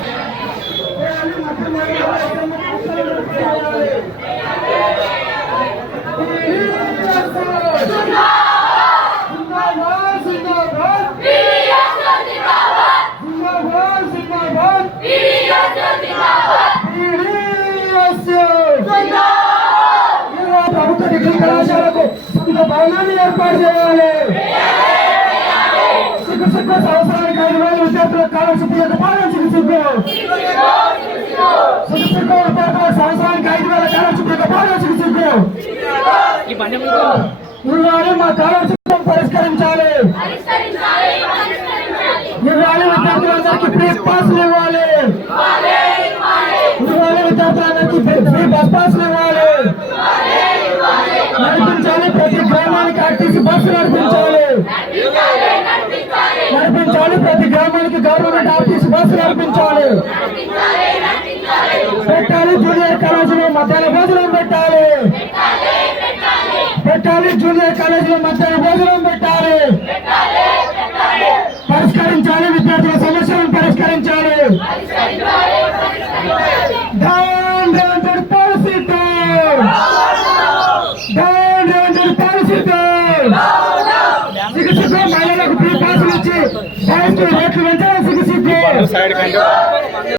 Eu não sei se você está falando de mim, mas eu não sei se você está falando de mim. Gujarat શિક્ષકો ઇમને મળો પુરવાર માં કાર્યાસક્રમ પરસ્કારિંચાળે અર્સ્થિરિંચાળે મંચ પરમણાળે નિરાળી વિદ્યાર્થીઓઅંદર કે ફી પાસ લેવાવાલે સુમારે સુમારે પુરવાર વિદ્યાર્થીઓઅંદર કે ફી પાસ પાસ લેવાવાલે સુમારે સુમારે પરમણચાને પ્રતિગ્રામણની આર્તીથી બસ અર્પણ ચાળે નર્પિચાળે નર્પિચાળે અર્પણાળ પ્રતિગ્રામણની ગામોની આર્તીથી બસ અર્પણ ચાળે భోజనం పెట్టాలి పెట్టాలి జూనియర్ కాలేజీలో మధ్యాహ్న భోజనం పెట్టాలి పరిష్కరించాలి విద్యార్థుల సమస్యలను పరిష్కరించాలి పరిస్థితి పరిస్థితి చికిత్సలో మహిళలకు ఫ్రీ పాసులు ఇచ్చి రేట్లు పెంచాలి చికిత్స